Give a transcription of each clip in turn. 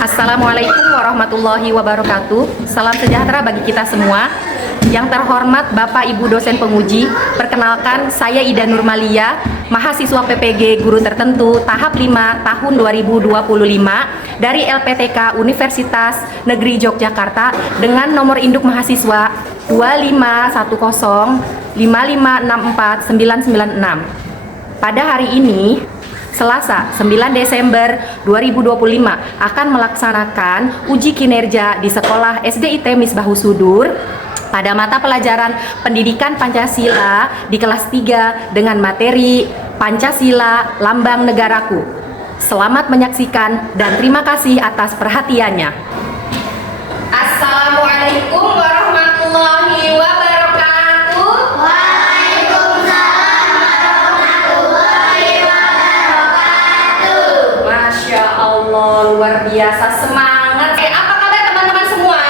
Assalamualaikum warahmatullahi wabarakatuh. Salam sejahtera bagi kita semua. Yang terhormat Bapak Ibu dosen penguji, perkenalkan saya Ida Nurmalia, mahasiswa PPG Guru Tertentu tahap 5 tahun 2025 dari LPTK Universitas Negeri Yogyakarta dengan nomor induk mahasiswa 2510556496. Pada hari ini Selasa 9 Desember 2025 akan melaksanakan uji kinerja di Sekolah SDIT Misbahus Sudur pada mata pelajaran Pendidikan Pancasila di kelas 3 dengan materi Pancasila Lambang Negaraku. Selamat menyaksikan dan terima kasih atas perhatiannya. Assalamualaikum warahmatullahi wabarakatuh. Luar biasa, semangat. Apa kabar teman-teman semua?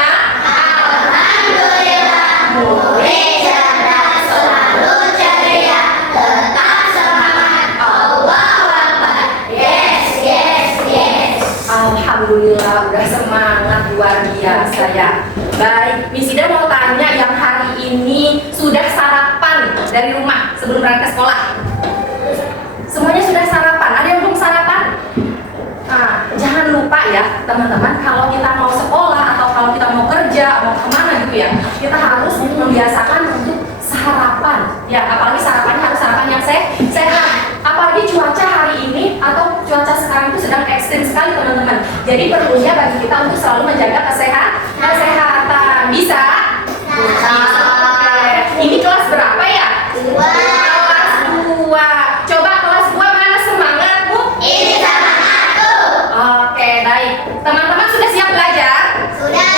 Alhamdulillah. Murid cerdas selalu ceria, tetap semangat. Allahu Akbar. Yes, yes, yes. Alhamdulillah, udah semangat, luar biasa ya. Baik, Miss Ida mau tanya, yang hari ini sudah sarapan dari rumah sebelum berangkat sekolah? Semuanya sudah sarapan? Ada yang belum sarapan? Nah, jangan lupa ya teman-teman, kalau kita mau sekolah atau kalau kita mau kerja, mau kemana gitu ya, kita harus membiasakan untuk sarapan ya, apalagi sarapannya harus sarapan yang sehat. Apalagi cuaca hari ini atau cuaca sekarang itu sedang ekstrim sekali teman-teman, jadi perlunya bagi kita untuk selalu menjaga kesehatan. Bisa? Bisa. Oke. Ini kelas berapa ya? Kelas 2. Coba kelas 2 mana semangat, Bu? Ini sama. Oke, baik. Teman-teman sudah siap belajar? Sudah.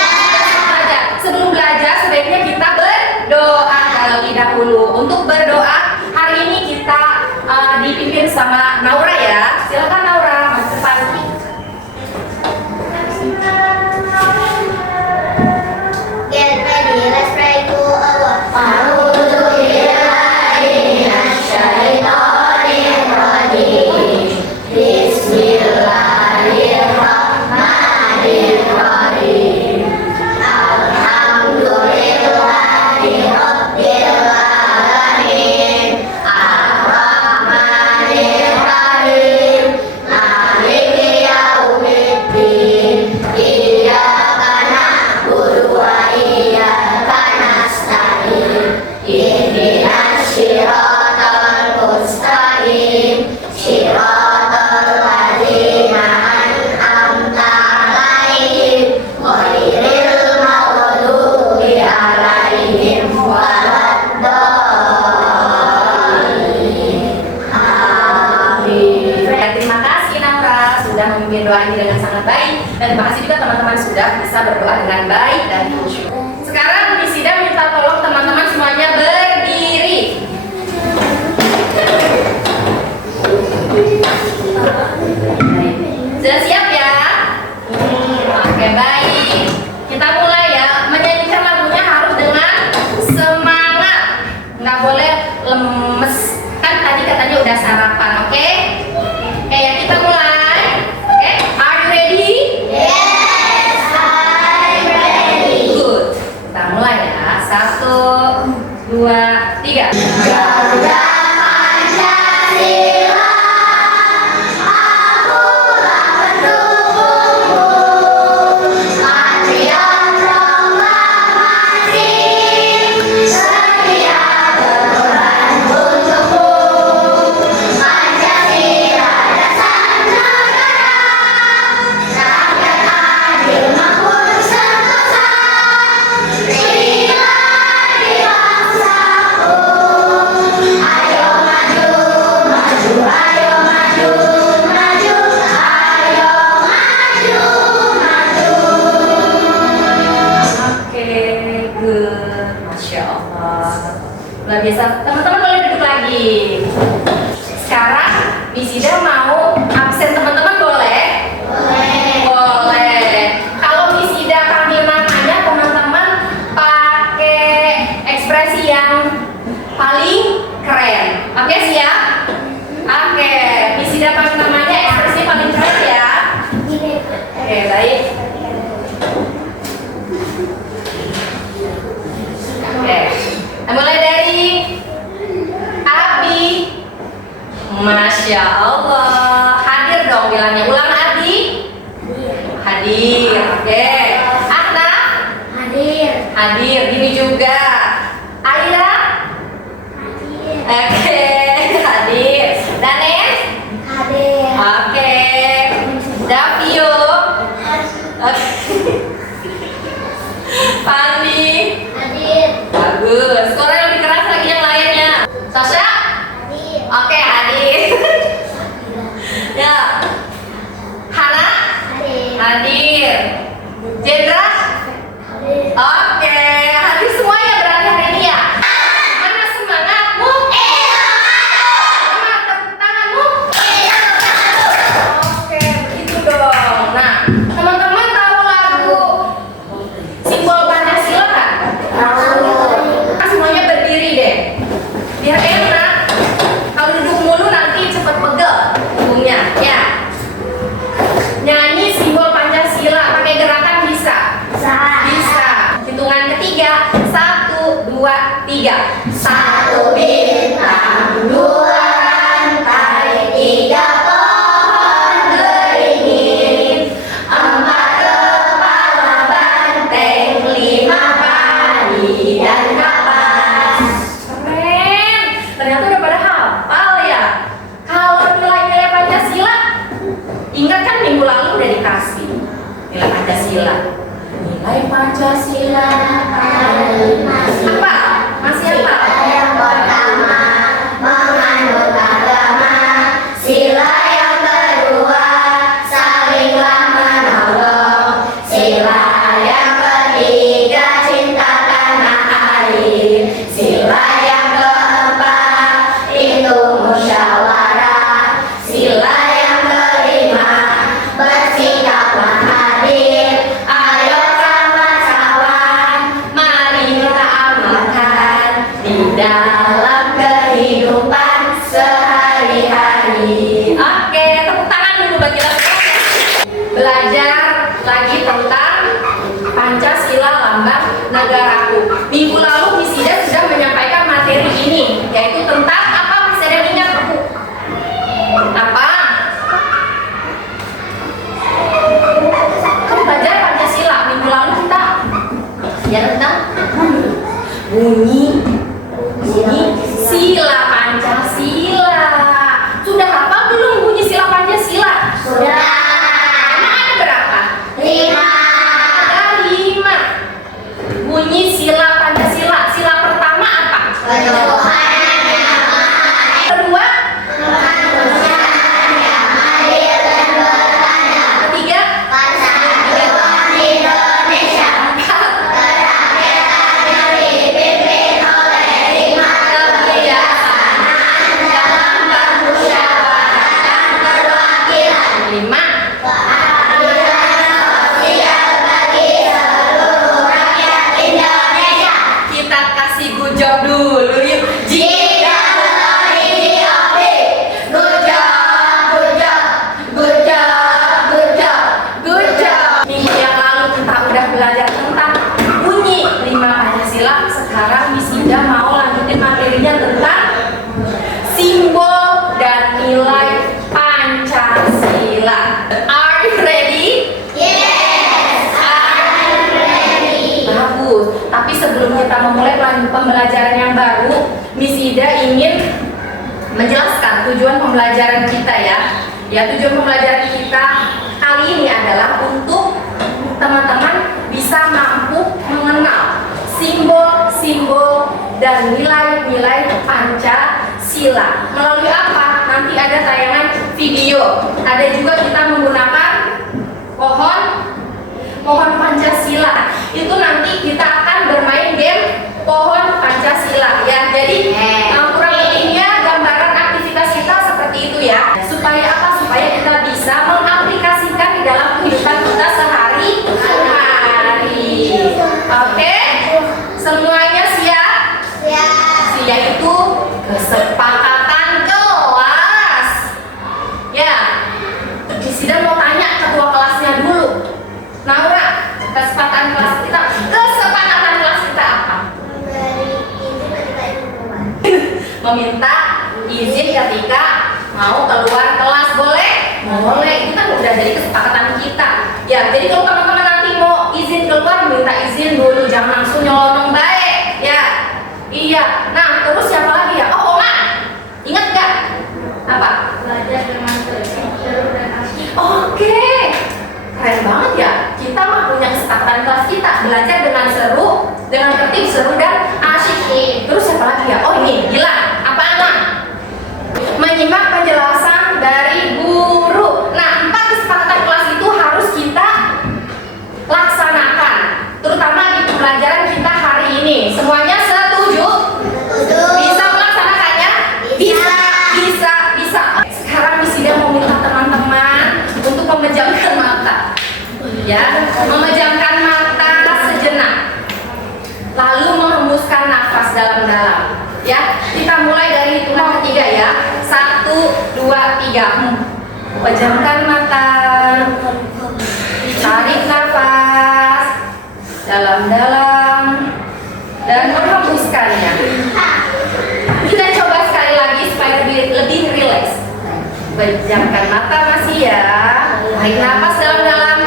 Belajar. Sebelum belajar, sebaiknya kita berdoa terlebih dahulu. Untuk berdoa, hari ini kita dipimpin sama Naura ya. Silakan Naura, maju depan. Get ready, let's pray to Allah. Doa ini dengan sangat baik, dan terima kasih juga teman-teman sudah bisa berdoa dengan baik dan khusyuk. Sekarang Miss Ida minta tolong teman-teman semuanya berdiri. Sudah siap ya? Oke, baik. Kita mulai ya. Menyanyikan lagunya harus dengan semangat, nggak boleh lemes. Kan tadi katanya udah sarapan, oke? Oke ya, kita mulai. Mulai ya, 1, 2, 3. Jaga Pancasila, akulah pendukungmu. Patriot proklamasi, setia berkorban untukmu. Pancasila dasar negara, rakyat adil makmur sentosa. Luar biasa. Teman-teman boleh duduk lagi. Sekarang Miss Ida mau absen teman-teman boleh? Boleh. Kalau Miss Ida panggil namanya, teman-teman pakai ekspresi yang paling keren. Oke, siap? Oke, Miss Ida panggil namanya ekspresi paling keren ya. Oke, baik. Oke, mulai dari Abi. Masya Allah. Hadir dong bilangnya. Ulang Abi. Hadir. Oke. Ahna. Hadir. Hadir. Ini juga. Aira. Hadir. Oke. Hadir. Danes. Hadir. Oke. Davio. Oke. Pandi. Hadir. Bagus. Suara yang lebih keras lagi yang lainnya. Sasha. Hadir. Oke, hadir. Ya. Hana. Hadir. Hadir. Jendra. Hadir. Oke, hadir semuanya berarti hari ini ya. Mana semangatmu? Mana tepuk tanganmu? Oke, begitu dong. Nah, teman-teman tahu lagu simbol Pancasila kan? Nah, semuanya berdiri deh. Biar enak. Kalau duduk mulu nanti cepet pegel punggungnya. Ya. Nyanyi simbol Pancasila pakai gerakan bisa. Bisa. Hitungan ketiga. 1, 2, 3. 1 bintang, 2 rantai, 3 pohon beringin, 4 kepala banteng, 5 padi dan kapas. Keren. Ternyata udah pada hafal ya. Kalau nilai-nilai Pancasila, ingat kan minggu lalu udah dikasih nilai Pancasila. Nilai Pancasila apa? Masih apa? Yang pertama, menganut agama. Sila yang kedua, salinglah menolong. Sila yang ketiga, cinta tanah air. Sila yang keempat, itu musyawarah. Sila yang kelima, bersikaplah adil. Ayo kawan-kawan, Mari kita amalkan di dalam kehidupan sehari-hari. Oke, tepuk tangan dulu bagi kita. Belajar lagi tentang Pancasila lambang negaraku. Minggu lalu Miss Ida sudah menyampaikan materi ini, yaitu tentang apa? Masih ada yang ingat? Apa? Kan belajar Pancasila minggu lalu kita ya tentang bunyi sila Pancasila. Sudah hafal belum bunyi sila Pancasila? sudah Emang ada berapa? 5. Ada 5. Bunyi sila Pancasila. Sila pertama apa? Ketuhanan yang maha Kedua? kemanusiaan yang adil dan beradab. Ketiga? Persatuan Indonesia. Kerakyatan yang dipimpin oleh hikmat kebijaksanaan dalam permusyawaratan perwakilan. 5. Keadilan sosial bagi seluruh rakyat Indonesia. Kita kasih good job dulu yuk. Jika melalui GOP, good job, good job, good job, good job. Good job. Minggu yang lalu kita udah belajar tentang bunyi 5 Pancasila. Sekarang Miss Ida mau lanjutin materinya tentang simbol dan nilai Pancasila. Are you ready? Yes, I'm ready. Bagus. Tapi sebelum kita memulai pembelajaran yang baru, Miss Ida ingin menjelaskan tujuan pembelajaran kita ya. Ya, tujuan pembelajaran kita kali ini adalah untuk teman-teman bisa mampu mengenal simbol-simbol dan nilai-nilai Pancasila. Melalui apa? Nanti ada tayangan video. Ada juga kita menggunakan pohon Pancasila. Itu nanti kita akan bermain game pohon Pancasila ya. Jadi kurang lebihnya gambaran aktivitas kita seperti itu ya. Supaya apa? Supaya kita bisa mengaplikasikan di dalam kehidupan kita sehari-hari. Oke? Semuanya siap? Siap. Yaitu kesepakatan kelas. Ya. Miss Ida mau tanya ketua kelasnya dulu. meminta izin ketika mau keluar kelas, boleh? Boleh, itu kan udah jadi kesepakatan kita. Ya, jadi kalau teman-teman nanti mau izin keluar, minta izin dulu, jangan langsung nyolong baik, ya. Iya. Nah, terus siapa lagi ya? Oh, Oma. Ingat nggak? Apa? Belajar dengan seru dan asik. Oke. Keren banget ya. Kita mah punya kesepakatan kelas kita, belajar dengan seru, dengan tertib, seru dan asyik. Terus siapa lagi ya? Oh, ini, Gilang. Apaan lah? Menyimak penjelasan dari guru. Nah, 4 kesepakatan kelas itu harus kita laksanakan, terutama di pembelajaran kita hari ini. Semuanya setuju? Bisa melaksanakannya? Bisa. Sekarang Miss Ida mau minta teman-teman untuk memejamkan mata. Ya, memejamkan mata sejenak. Lalu menghembuskan nafas dalam-dalam. Ya, kita mulai dari hitungan ketiga ya. 1, 2, 3. Pejamkan mata. Tarik nafas dalam-dalam dan menghembuskannya. Kita coba sekali lagi supaya lebih rileks. Pejamkan mata masih ya. Tarik nafas dalam-dalam.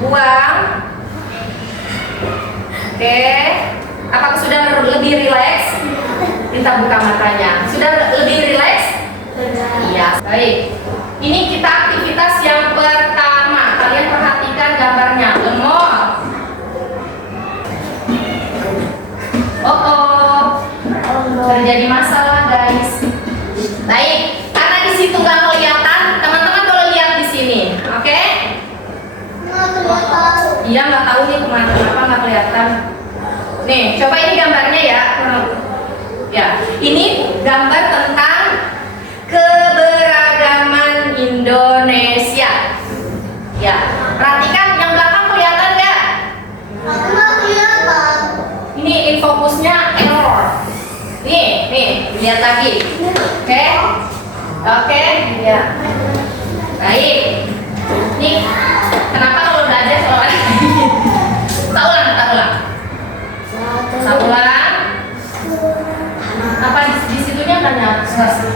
Buang. Oke. Apakah sudah lebih rileks? Kita buka matanya. Sudah lebih rileks? Iya. Baik. Ini kita aktivitas yang pertama. Kalian perhatikan gambarnya. Lemot. Terjadi masalah, guys. Baik. Karena di situ nggak kelihatan, teman-teman boleh lihat di sini. Oke? Iya, nggak tahu nih kemana, kenapa nggak kelihatan. Nih, coba ini gambarnya ya. Ya, ini gambar tentang keberagaman Indonesia. Ya, perhatikan yang belakang kelihatan nggak? Ini infokusnya error. Nih, lihat lagi. Oke, ya. Baik. Nih, kenapa kalau belajar soalnya? Tak ulang. Apa di situnya kan ya?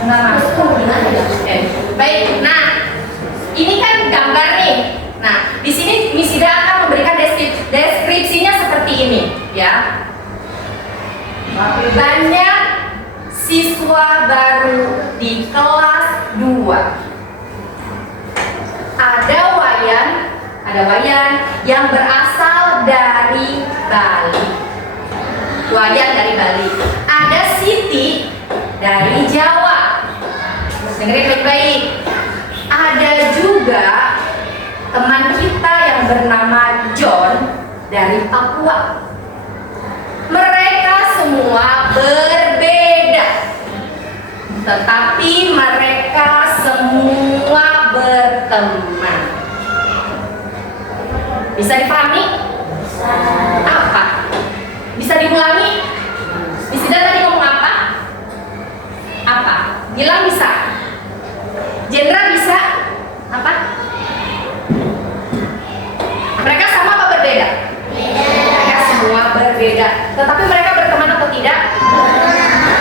Nggak masuk. Oke. Baik. Nah, ini kan gambar nih. Nah, di sini Miss Ida akan memberikan deskripsinya seperti ini, ya. Banyak siswa baru di kelas 2. Ada Wayan yang berasal dari Bali. Wayan dari Bali. Ada Siti dari Jawa. Dengerin baik-baik. Ada juga teman kita yang bernama John dari Papua. Mereka semua berbeda, tetapi mereka semua berteman. Bisa dipahami? Apa? Bisa diulangi? Miss Ida tadi ngomong apa? Apa? Gilang bisa? Jendra bisa? Apa? Mereka sama apa berbeda? Mereka semua berbeda. Tetapi mereka berteman atau tidak?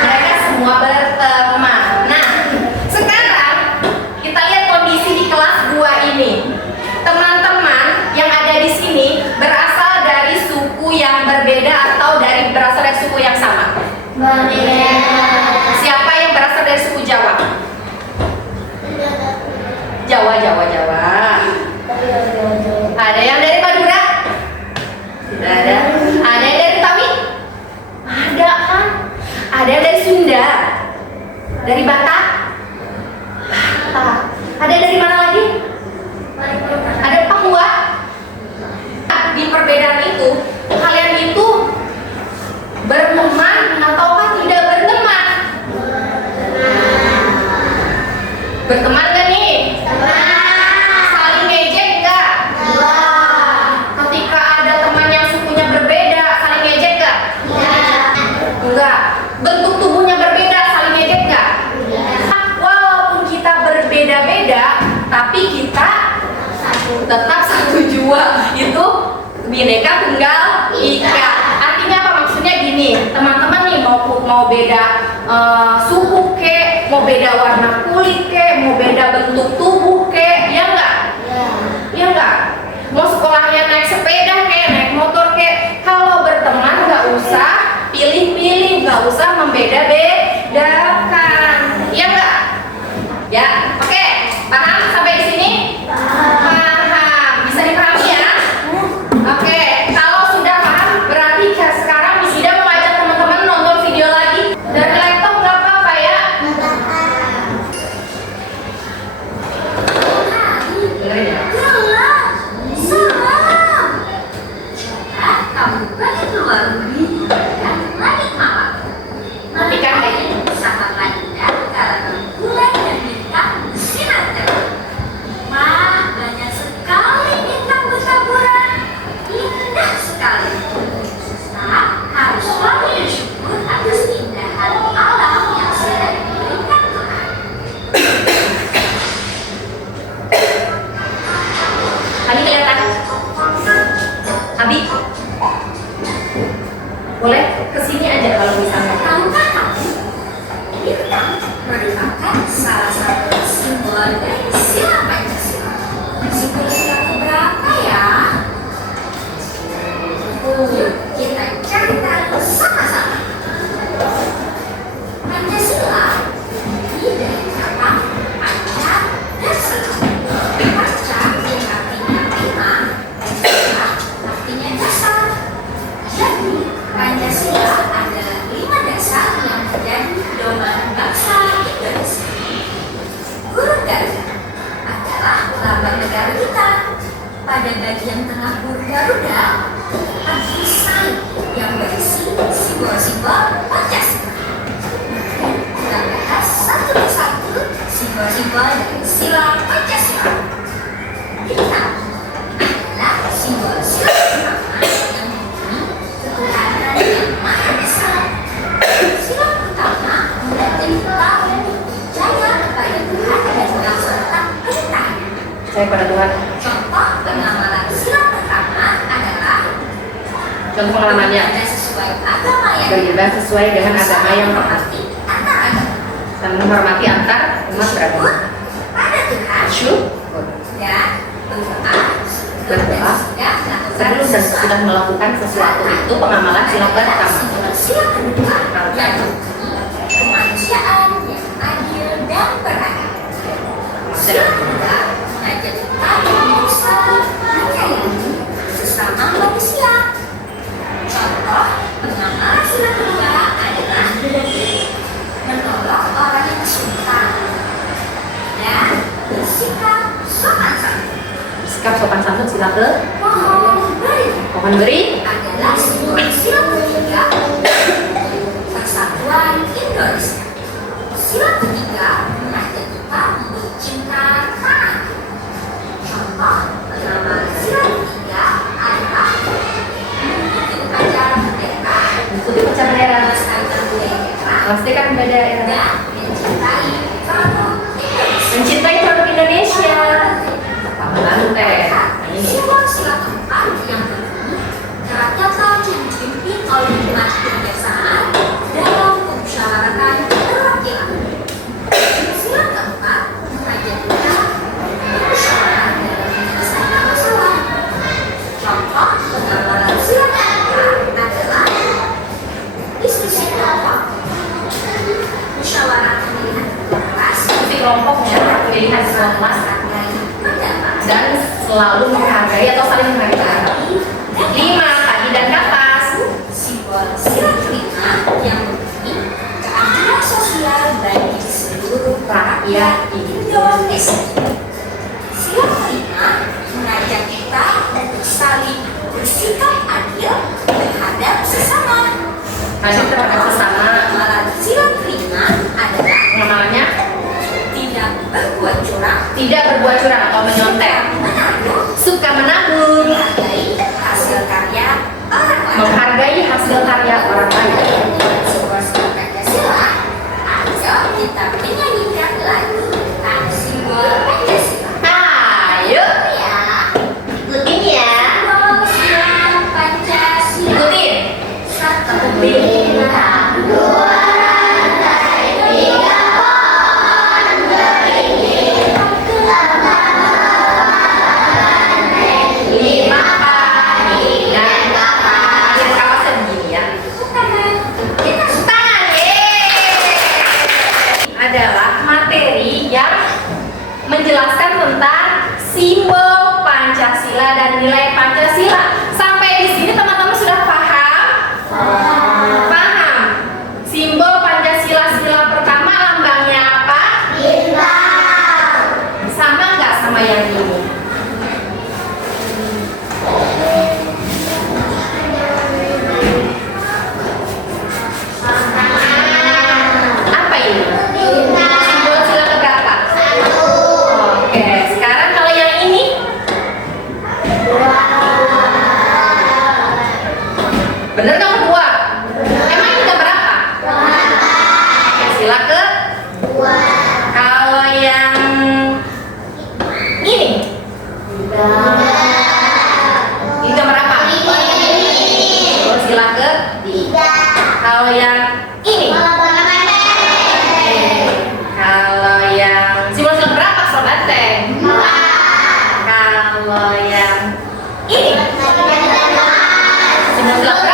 Mereka semua berteman. Nah, sekarang kita lihat kondisi di kelas 2 ini. Teman-teman yang ada di sini berasal dari suku yang berbeda atau berasal dari suku yang sama? Berbeda. Siapa yang berasal dari suku Jawa? Jawa. Ada yang dari Madura? Tidak ada. Ada yang dari Betawi? Ada kan? Ada yang dari Sunda? Dari Batak? Ada yang dari mana lagi? Ada Papua? Di perbedaan itu, kalian itu berteman ataukah tidak berteman? Berteman gak nih? Saling ngejek gak? Ketika ada teman yang sukunya berbeda, saling ngejek gak? Enggak. Bentuk tubuhnya berbeda, saling ngejek gak? Walaupun kita berbeda-beda, tapi kita tetap satu jua. Itu Bhinneka Tunggal Ika. Artinya apa? Maksudnya gini, teman-teman nih mau beda suhu ke, mau beda warna kulit ke, mau beda bentuk tubuh ke, ya enggak? Ya enggak? Mau sekolahnya naik sepeda ke, naik motor ke, kalau berteman nggak usah pilih-pilih, nggak usah membeda-bedakan, ya enggak? Ya, oke, paham sampai di sini? Paham, bisa dipahami ya? Oke, kalau sudah paham, berarti sekarang Misida mau ajak teman-teman nonton video lagi dari laptop, nggak apa-apa ya? Dengerin ya. Perhatikan deh. Banyak sekali bintang bertaburan, indah sekali. Kita harus selalu bersyukur atas keindahan alam yang sudah diberikan Tuhan. Abi kelihatan? Abi? Boleh kesini aja kalau misalnya. Tahukah kamu, bintang merupakan salah satu simbol dari sila Pancasila. Simbol sila berapa ya? Kita cari tahu sama-sama. Pancasila terdiri dari kata panca dan sila. Panca yang artinya lima, dan sila artinya dasar. Jadi Pancasila adalah 5 dasar yang menjadi pedoman bangsa Indonesia. Burung Garuda adalah lambang negara kita. Pada bagian tengah burung Garuda terdapat desain yang berisi simbol-simbol Pancasila. Kita bahas satu persatu simbol-simbol dari sila Pancasila. Bintang adalah simbol sila pertama yang mempunyai ketuhanan yang Maha Esa. Sila pertama mengajari kita untuk percaya kepada Tuhan dan melaksanakan perintahnya. Saya pada Tuhan. Contoh pengamalan sila pertama adalah Contoh pengalamannya. beribadah sesuai agama yang Beribadah sesuai dengan agama yang menghormati antar agama. dan menghormati antar umat beragama. Pada Tuhan Syukur. dan berdoa Berdoa. Sebelum dan sudah melakukan sesuatu itu pengamalan sila pertama. Sila kedua yang kemanusiaan yang adil dan beradab. Sila kedua mengajari kita untuk saling menyayangi sesama manusia. Contoh pengamalan sila kedua adalah menolong orang yang kesulitan dan bersikap sopan santun. Sikap sopan santun sila ke Pohon beri pohon beri. adalah simbol sila ketiga persatuan Indonesia. Sila ketiga mengajak kita untuk cinta tanah. Contoh pengamalan sila ketiga adalah mengikuti upacara merdeka, Mengikuti upacara bendera. melestarikan budaya daerah, Pastikan bendera. dan mencintai produk Indonesia. Mencintai produk Indonesia. Lalu teh. Ini. Simbol sila keempat yang berbunyi kerakyatan yang dipimpin oleh umat kebiasaan dalam pemusyawaratan perwakilan. Sila keempat mengajak kita bermusyawarah dalam menyelesaikan masalah. Contoh pengamalan sila keempat adalah diskusi kelompok, musyawarah pemilihan kelas, Diskusi kelompok musyawarah pemilihan kelas dan selalu menghargai atau saling menghargai. 5 tadi dan ke atas. Simbol sila kelima yang berbunyi keadilan sosial bagi seluruh rakyat Indonesia. Sila kelima mengajak kita untuk saling bersikap adil terhadap sesama. Adil terhadap sesama. Amalan sila kelima adalah Pengamalannya tidak berbuat curang, tidak berbuat curang atau menyontek. menabung, Suka menabung. menghargai hasil karya orang lain. Menghargai hasil karya orang lain. Simbol Pancasila, ayo kita menyanyikan lagu tentang simbol Pancasila. Ayo, Ya, ikutin ya. simbol sila Pancasila. Ikutin. Satu Bintang dua rantai, Bener nggak kedua? Emang ini gambar apa? Sila ke? Kalau yang ini? Ini gambar apa? Sila ke? Kalau yang ini? Kalau yang simbol sila berapa? Sila banteng. Kalau yang ini? Simbol sila berapa?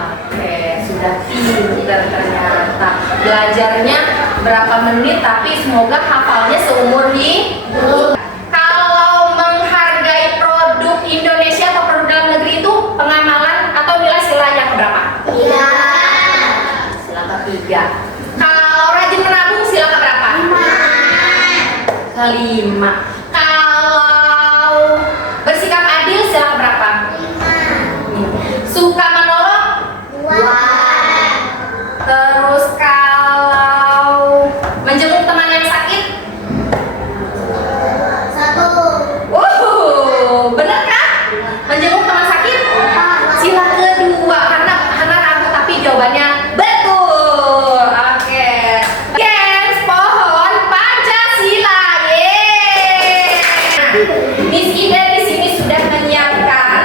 Oke, sudah pintar ternyata. Belajarnya berapa menit tapi semoga hafalnya seumur hidup. Kalau menghargai produk Indonesia atau produk dalam negeri itu pengamalan atau nilai sila yang berapa? Sila ketiga. Kalau rajin menabung sila ke berapa? Kelima. Kalau bersikap adil sila ke berapa? Suka menolong? Terus kalau menjenguk teman yang sakit? Bener kan? Menjenguk teman sakit? Sila kedua. Karena ragu tapi jawabannya betul. Oke. Games pohon Pancasila. Yeay. Miss Ida di sini sudah menyiapkan.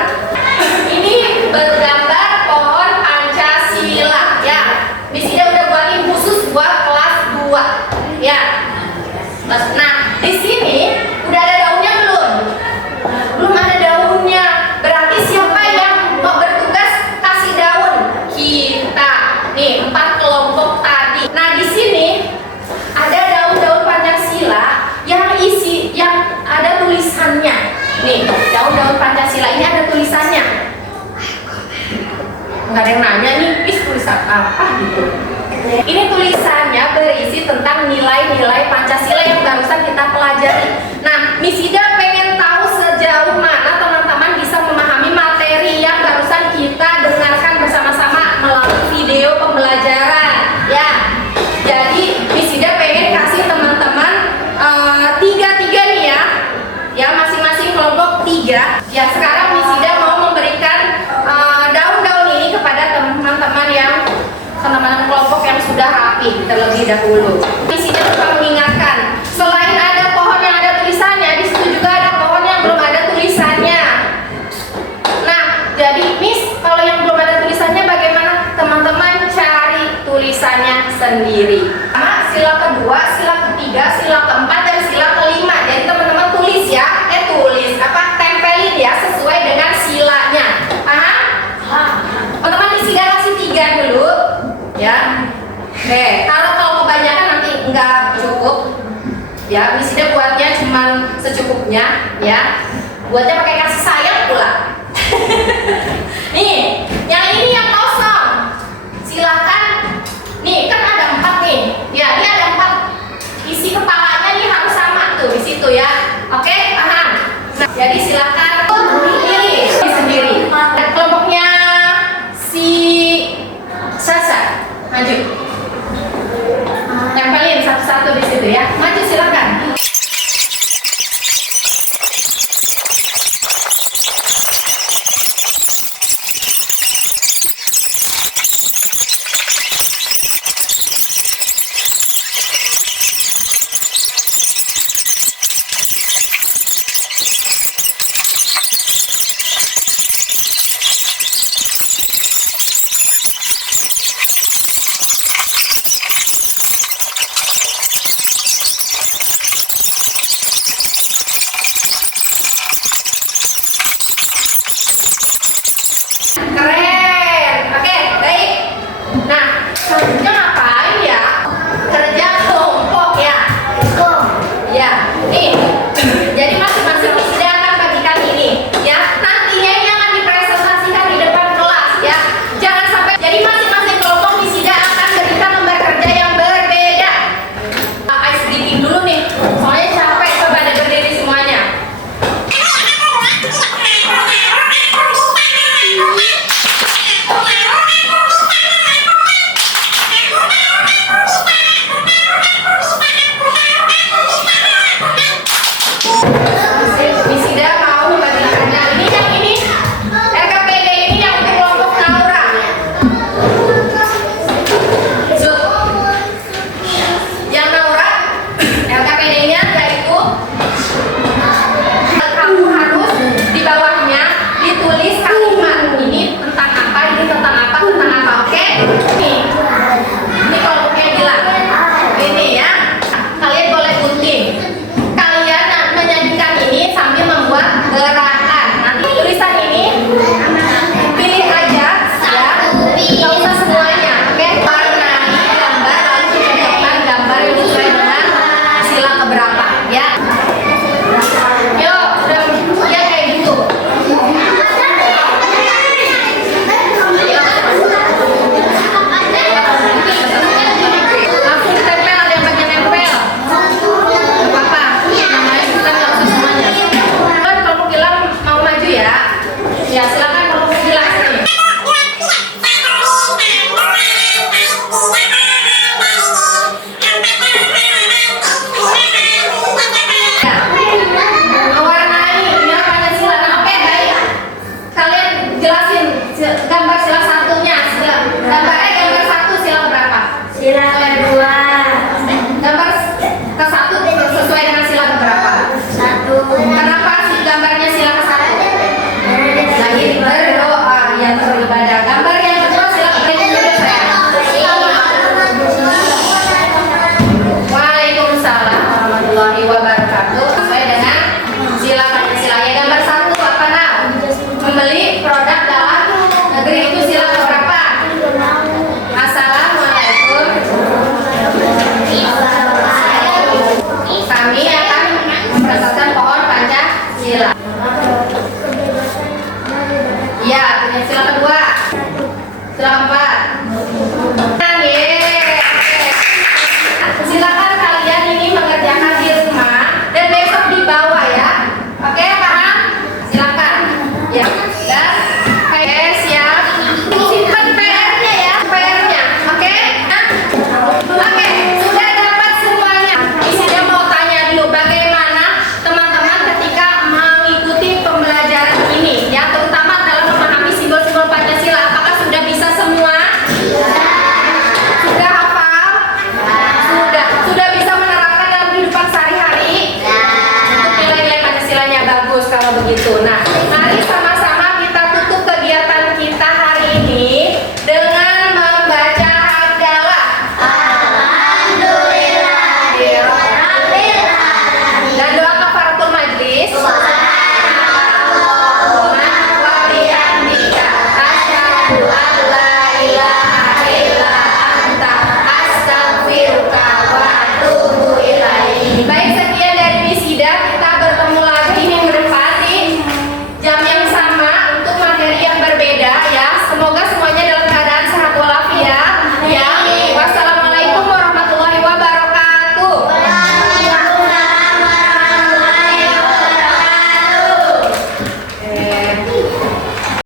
Ini bergambar pohon Pancasila. Ya. Miss Ida udah buatin khusus buat kelas 2. Ya. Nah, di sini udah ada daunnya belum? Belum ada daunnya. Berarti siapa yang mau bertugas kasih daun? Kita. Nih, 4 kelompok tadi. Nah, di sini ada daun-daun Pancasila yang ada tulisannya. Nih, daun-daun Pancasila ini ada tulisannya. Nggak ada yang nanya nih, Miss tulisan apa gitu. Ini tulisannya berisi tentang nilai-nilai Pancasila yang barusan kita pelajari. Nah, Miss Ida pengen tahu sejauh mana teman-teman bisa memahami materi yang barusan kita dengarkan bersama-sama melalui video pembelajaran. Ya, jadi Miss Ida pengen kasih teman-teman tiga nih ya. Ya, masing-masing kelompok 3. Ya, sekarang Miss Ida mau memberikan daun-daun ini kepada teman-teman kelompok yang sudah rapi terlebih dahulu. Di sini juga mengingatkan, selain ada pohon yang ada tulisannya, di situ juga ada pohon yang belum ada tulisannya. Nah, jadi Miss, kalau yang belum ada tulisannya bagaimana? Teman-teman cari tulisannya sendiri. Nah, sila kedua, sila ketiga, sila keempat, dan sila kelima. Jadi teman-teman tulis ya, tempelin ya sesuai dengan silanya. Paham? Teman-teman di sini kasih 3 dulu. Ya, oke. Kalau kebanyakan nanti nggak cukup. Ya, Miss Ida buatnya cuman secukupnya. Ya, buatnya pakai kasih sayang pula. Nih, yang ini yang kosong. Silakan. Nih, kan ada 4 nih. Ya, ini ada 4. Isi kepalanya nih harus sama tuh di situ ya. Oke, paham? Nah, jadi silakan pilih sendiri. Dan kelompoknya si Sasa. Maju. Tempelin satu-satu di situ ya. Maju silakan. kebebasan beribadah. Iya, punya sila kedua. Sila keempat. Yeay. Silakan kalian ini mengerjakan di rumah dan besok dibawa ya. Oke, paham? Silakan. Ya. Dan oke, siap. Simpan PR-nya ya, PR-nya. Oke? Nah, oke, sudah dapat semuanya. Saya mau tanya dulu bagaimana teman-teman ketika mengikuti pembelajaran ini ya, terutama dalam memahami simbol-simbol Pancasila. Apakah sudah bisa semua? Sudah hafal? Sudah bisa menerapkan dalam kehidupan sehari-hari? Untuk nilai-nilai Pancasilanya bagus kalau begitu. Nah, mari sama-sama